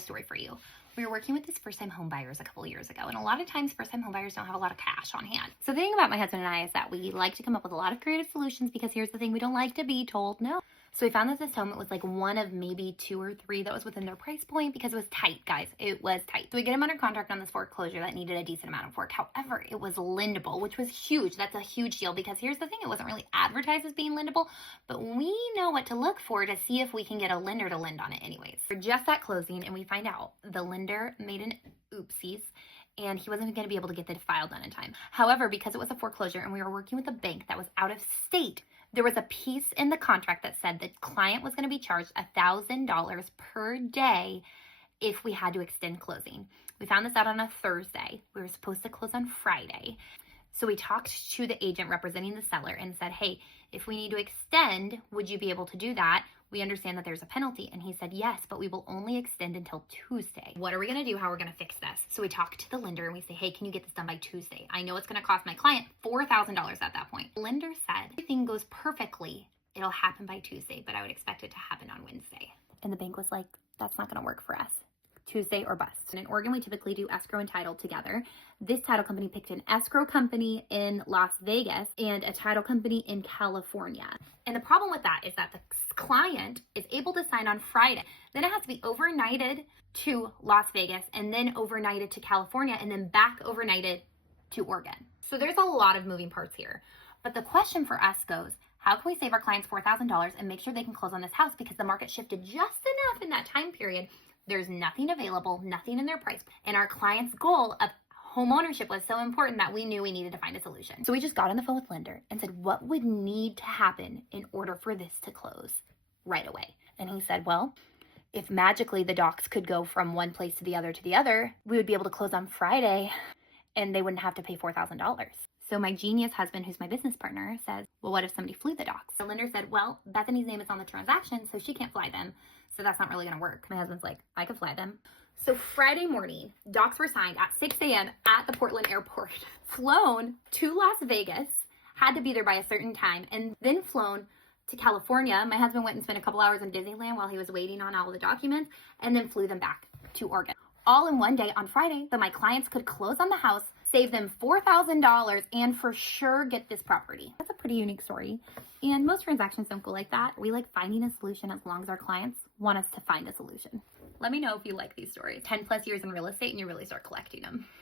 a story for you. We were working with these first-time home buyers a couple of years ago, and a lot of times first-time home buyers don't have a lot of cash on hand. So the thing about my husband and I is that we like to come up with a lot of creative solutions because here's the thing, we don't like to be told no. So we found that this home, it was like one of maybe 2 or 3 that was within their price point because it was tight, guys. It was tight. So we get him under contract on this foreclosure that needed a decent amount of work. However, it was lendable, which was huge. That's a huge deal because here's the thing, it wasn't really advertised as being lendable, but we know what to look for to see if we can get a lender to lend on it anyways. We're just at closing and we find out the lender made an oopsies and he wasn't going to be able to get the file done in time. However, because it was a foreclosure and we were working with a bank that was out of state, there was a piece in the contract that said the client was going to be charged $1,000 per day if we had to extend closing. We found this out on a Thursday. We were supposed to close on Friday. So we talked to the agent representing the seller and said, hey, if we need to extend, would you be able to do that? We understand that there's a penalty. And he said, yes, but we will only extend until Tuesday. What are we going to do? How are we going to fix this? So we talk to the lender and we say, hey, can you get this done by Tuesday? I know it's going to cost my client $4,000 at that point. The lender said, everything goes perfectly. It'll happen by Tuesday, but I would expect it to happen on Wednesday. And the bank was like, that's not going to work for us. Tuesday or bust. And in Oregon, we typically do escrow and title together. This title company picked an escrow company in Las Vegas and a title company in California. And the problem with that is that the client is able to sign on Friday. Then it has to be overnighted to Las Vegas and then overnighted to California and then back overnighted to Oregon. So there's a lot of moving parts here. But the question for us goes, how can we save our clients $4,000 and make sure they can close on this house because the market shifted just enough in that time period. There's nothing available, nothing in their price. And our client's goal of home ownership was so important that we knew we needed to find a solution. So we just got on the phone with lender and said, what would need to happen in order for this to close right away? And he said, well, if magically the docs could go from one place to the other, we would be able to close on Friday and they wouldn't have to pay $4,000. So my genius husband, who's my business partner, says, well, what if somebody flew the docs? The lender said, well, Bethany's name is on the transaction, so she can't fly them. So that's not really going to work. My husband's like, I could fly them. So Friday morning, docs were signed at 6 a.m. at the Portland airport, flown to Las Vegas, had to be there by a certain time, and then flown to California. My husband went and spent a couple hours in Disneyland while he was waiting on all the documents, and then flew them back to Oregon. All in one day on Friday, so my clients could close on the house, save them $4,000, and for sure get this property. That's a pretty unique story. And most transactions don't go like that. We like finding a solution as long as our clients want us to find a solution. Let me know if you like these stories. 10 plus years in real estate and you really start collecting them.